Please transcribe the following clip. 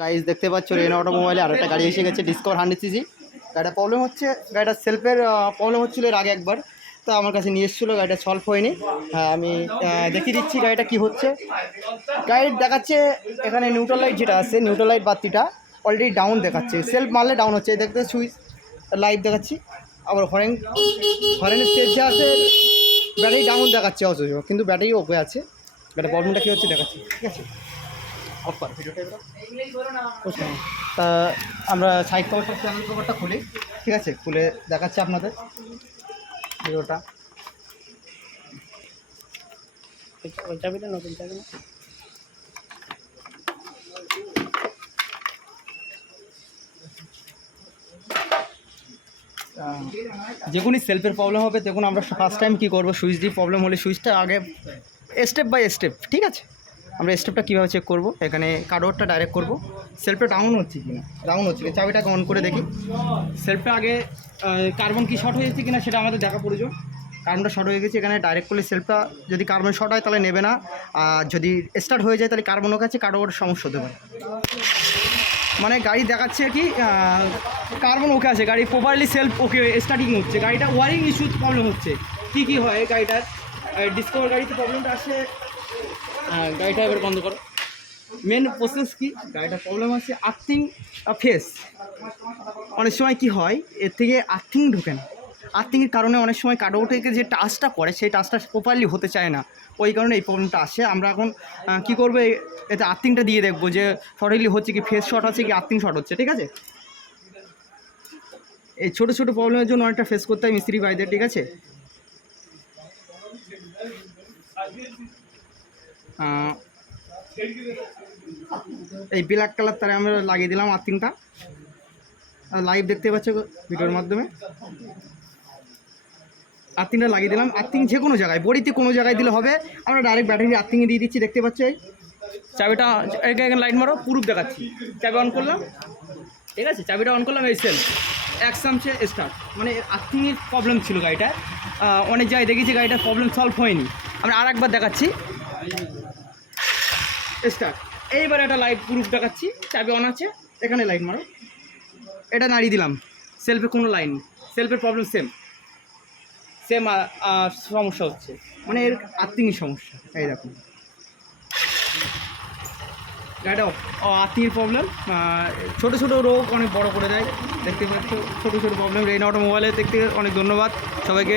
Guys দেখতে পাচ্ছ Reno অটোমোবাইলে আর একটা গাড়ি এসে গেছে ডিসকভার 100cc। গাড়িটা প্রবলেম হচ্ছে, গাড়িটার সেলফের প্রবলেম হচ্ছিলো এর আগে একবার, তো আমার কাছে নিয়ে এসেছিলো, গাড়িটা সলভ হয়নি। হ্যাঁ আমি দেখিয়ে দিচ্ছি গাড়িটা কি হচ্ছে। গাড়ির দেখাচ্ছে এখানে নিউট্রাল লাইট যেটা আছে, নিউট্রাল লাইট বাতিটা অলরেডি ডাউন দেখাচ্ছে, সেলফ মারলে ডাউন হচ্ছে। দেখতে সুইচ লাইট দেখাচ্ছি, আবার হরেনের স্টেজ যে আছে ব্যাটারি ডাউন দেখাচ্ছে অথচ, কিন্তু ব্যাটারি ওকে আছে। গাড়ির প্রবলেমটা কী হচ্ছে দেখাচ্ছি, ঠিক আছে। তা আমরা সাইড কভারটা চ্যানেল কভারটা খুলি, ঠিক আছে, খুলে দেখাচ্ছি আপনাদের ভিডিওটা। নতুন চাবি যে কোনো সেলফের প্রবলেম হবে, দেখুন আমরা ফার্স্ট টাইম কী করবো, সুইচ দিয়ে প্রবলেম হলে সুইচটা আগে স্টেপ বাই স্টেপ, ঠিক আছে, আমরা স্টেপটা কীভাবে চেক করবো। এখানে কার্ডওয়ারটা ডাইরেক্ট করবো, সেলফটা ডাউন হচ্ছে কি না, ডাউন হচ্ছে কি, চাবিটাকে অন করে দেখি। সেলফটা আগে কার্বন কি শর্ট হয়ে যাচ্ছে কিনা সেটা আমাদের দেখা প্রয়োজন। কার্বনটা শর্ট হয়ে গেছে, এখানে ডাইরেক্ট করলে সেলফটা যদি কার্বন শর্ট হয় তাহলে নেবে না, আর যদি স্টার্ট হয়ে যায় তাহলে কার্বনের কাছে কার্ডওয়ারের সমস্যা হতে পারে। মানে গাড়ি দেখাচ্ছে কি কার্বন ওকে আছে, গাড়ি প্রপারলি সেলফ ওকে স্টার্টিং হচ্ছে, গাড়িটা ওয়ারিং ইস্যুর প্রবলেম হচ্ছে। কী হয় গাড়িটার ডিসকভার গাড়িতে প্রবলেমটা আসে। গাড়িটা এবার বন্ধ করো। মেন প্রসেস কি, গাড়িটার প্রবলেম আছে আর্থিং ফেস। অনেক সময় কি হয় এর থেকে আর্থিং ঢোকে না, আর্থিংয়ের কারণে অনেক সময় কার্ডওয়ার থেকে যে টাচটা করে সেই টাচটা প্রপারলি হতে চায় না, ওই কারণে এই প্রবলেমটা আসে। আমরা এখন কী করবো, এতে আর্থিংটা দিয়ে দেখবো যে সঠিকলি হচ্ছে কি, ফেস শর্ট আছে কি আর্থিং শর্ট হচ্ছে, ঠিক আছে। এই ছোটো ছোটো প্রবলেমের জন্য অনেকটা ফেস করতে হয় মিস্ত্রি ভাইদের, ঠিক আছে। এই ব্ল্যাক কালার তারে আমরা লাগিয়ে দিলাম আর্থিংটা, লাইভ দেখতে পাচ্ছ ভিডিওর মাধ্যমে। আর্থিংটা লাগিয়ে দিলাম, আর্থিং যে কোনো জায়গায় বডিতে কোনো জায়গায় দিলে হবে, আমরা ডাইরেক্ট ব্যাটারি আর্থিংয়ে দিয়ে দিচ্ছি, দেখতে পাচ্ছ। এই চাবিটা এখানে লাইট মারো, পুরুপ দেখাচ্ছি। চাবি অন করলাম, ঠিক আছে, চাবিটা অন করলাম, এই সেল এক চামচে স্টার্ট। মানে আর্থিংয়ের প্রবলেম ছিল গাড়িটা, অনেক জায়গায় দেখেছি গাড়িটার প্রবলেম সলভ হয়নি। আমরা আর একবার দেখাচ্ছি, স্টার্ট। এইবার একটা লাইট প্রুফ দেখাচ্ছি, চাবি অন আছে, এখানে লাইট মারো, এটা নাড়িয়ে দিলাম, সেলফে কোনো লাইন, সেলফের প্রবলেম সেম সমস্যা হচ্ছে, মানে এর আর্থিংয়ের সমস্যা। এই দেখুন গাড়িটা আর্থিংয়ের প্রবলেম, ছোটো ছোটো রোগ অনেক বড় করে দেয়, দেখতে পাচ্ছ ছোটো ছোটো প্রবলেম। রেনো অটোমোবাইলে দেখতে অনেক ধন্যবাদ সবাইকে।